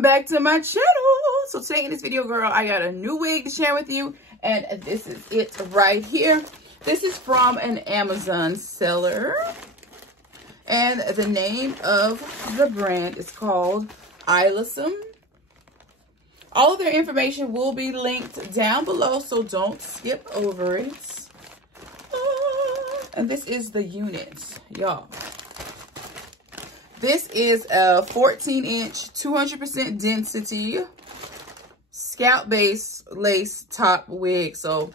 Back to my channel. So today in this video, girl, I got a new wig to share with you, and this is it right here. This is from an Amazon seller, and the name of the brand is called Eyelissom. All of their information will be linked down below, so don't skip over it. And this is the unit, y'all. This is a 14-inch, 200% density, scalp-based lace top wig. So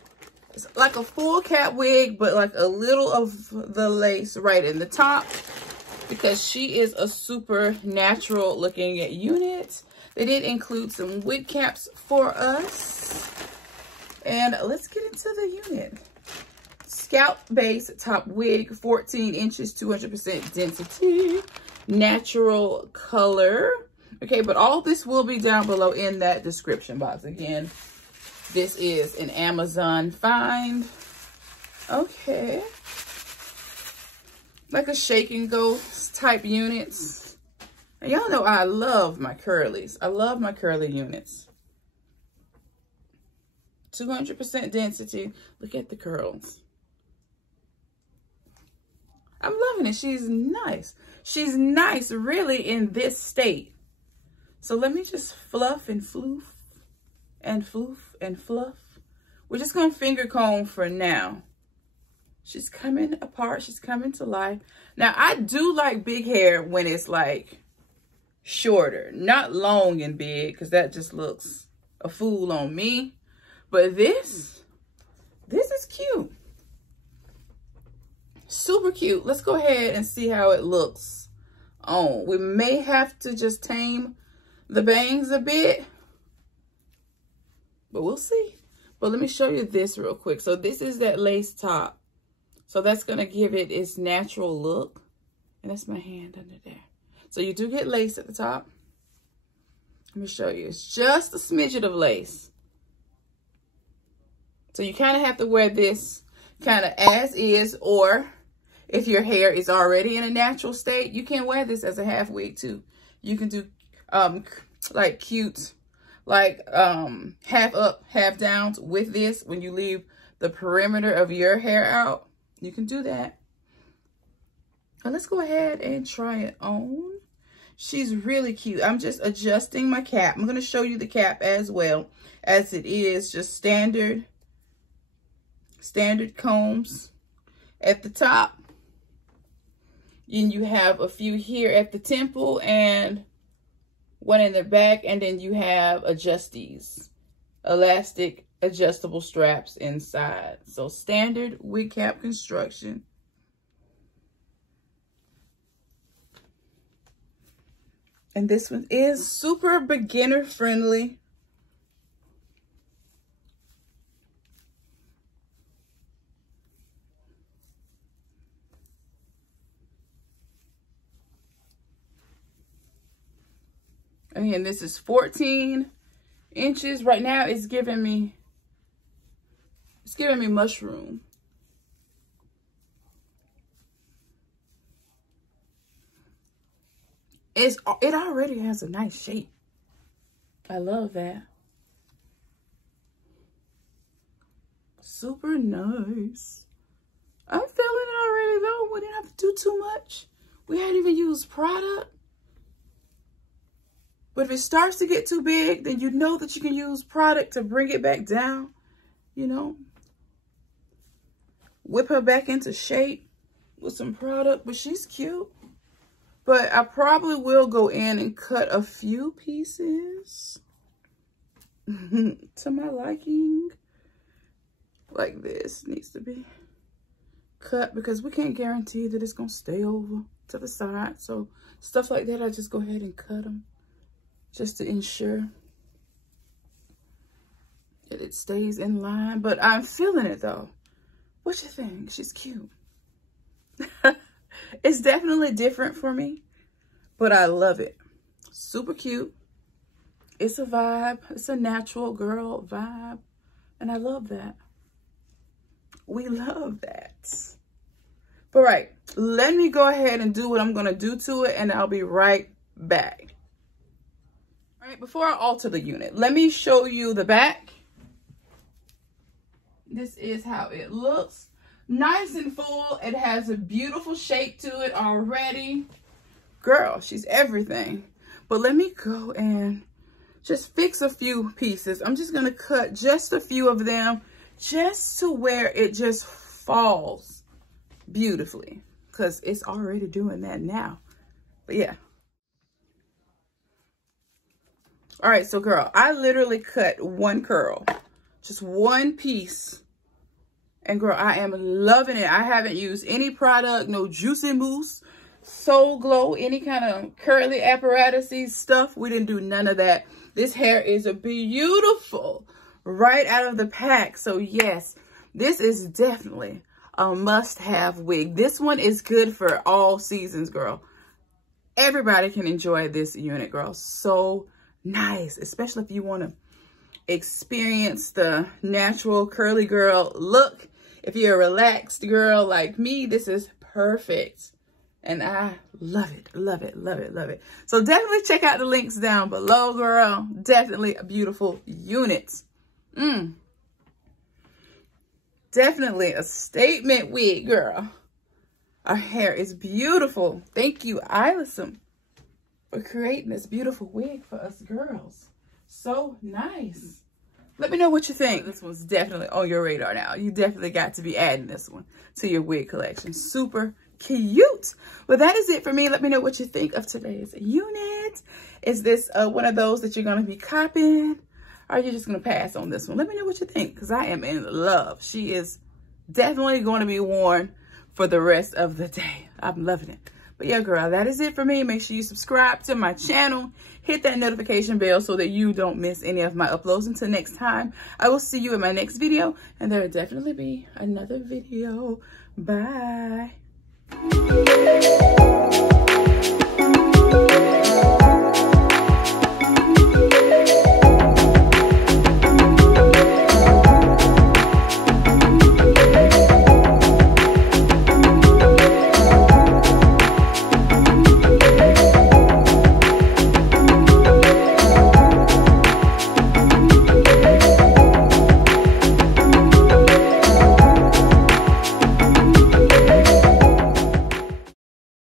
it's like a full cap wig, but like a little of the lace right in the top, because she is a super natural looking unit. They did include some wig caps for us. And let's get into the unit. Scalp-based top wig, 14 inches, 200% density. Natural color. Okay, but all this will be down below in that description box. Again, this is an Amazon find. Okay, like a shake and go type units. And y'all know I love my curlies. I love my curly units. 200% density. Look at the curls. I'm loving it. She's nice. She's nice, really, in this state. So let me just fluff and floof and floof and fluff. We're just going to finger comb for now. She's coming apart. She's coming to life. Now, I do like big hair when it's like shorter, not long and big, because that just looks a fool on me. But this is cute. Super cute. Let's go ahead and see how it looks on. We may have to just tame the bangs a bit, but we'll see. But let me show you this real quick. So this is that lace top. So that's going to give it its natural look. And that's my hand under there. So you do get lace at the top. Let me show you. It's just a smidget of lace. So you kind of have to wear this kind of as is, or if your hair is already in a natural state, you can wear this as a half wig too. You can do like cute, like half up, half downs with this when you leave the perimeter of your hair out. You can do that. Now let's go ahead and try it on. She's really cute. I'm just adjusting my cap. I'm going to show you the cap as well, as it is just standard combs at the top. And you have a few here at the temple and one in the back, and then you have adjusties, elastic adjustable straps inside. So standard wig cap construction. And this one is super beginner friendly. Again, this is 14 inches. Right now it's giving me mushroom. It already has a nice shape. I love that. Super nice. I'm feeling it already though. We didn't have to do too much. We hadn't even used product. But if it starts to get too big, then you know that you can use product to bring it back down, you know. Whip her back into shape with some product, but she's cute. But I probably will go in and cut a few pieces to my liking. Like this needs to be cut because we can't guarantee that it's going to stay over to the side. So stuff like that, I just go ahead and cut them. just to ensure that it stays in line. But I'm feeling it though. What you think? She's cute. It's definitely different for me, but I love it. Super cute. It's a vibe. It's a natural girl vibe. And I love that. We love that. But right, let me go ahead and do what I'm going to do to it, and I'll be right back. All right, before I alter the unit, let me show you the back. This is how it looks. Nice and full. It has a beautiful shape to it already. Girl, she's everything. But let me go and just fix a few pieces. I'm just going to cut just a few of them just to where it just falls beautifully, because it's already doing that now. But yeah. All right, so girl, I literally cut one curl, just one piece. And girl, I am loving it. I haven't used any product, no Juicy Mousse, Soul Glow, any kind of curly apparatus-y stuff. We didn't do none of that. This hair is beautiful right out of the pack. So yes, this is definitely a must-have wig. This one is good for all seasons, girl. Everybody can enjoy this unit, girl. So nice, especially if you want to experience the natural curly girl look. If you're a relaxed girl like me, this is perfect. And I love it, love it, love it, love it. So definitely check out the links down below, girl. Definitely a beautiful unit. Definitely a statement wig, girl. Our hair is beautiful. Thank you, Eyelissom, for creating this beautiful wig for us girls. So nice. Let me know what you think. This one's definitely on your radar now. You definitely got to be adding this one to your wig collection. Super cute. Well, that is it for me. Let me know what you think of today's unit. Is this one of those that you're going to be copying? Or are you just going to pass on this one? Let me know what you think, because I am in love. She is definitely going to be worn for the rest of the day. I'm loving it. But yeah, girl, that is it for me. Make sure you subscribe to my channel. Hit that notification bell so that you don't miss any of my uploads. Until next time, I will see you in my next video. And there will definitely be another video. Bye.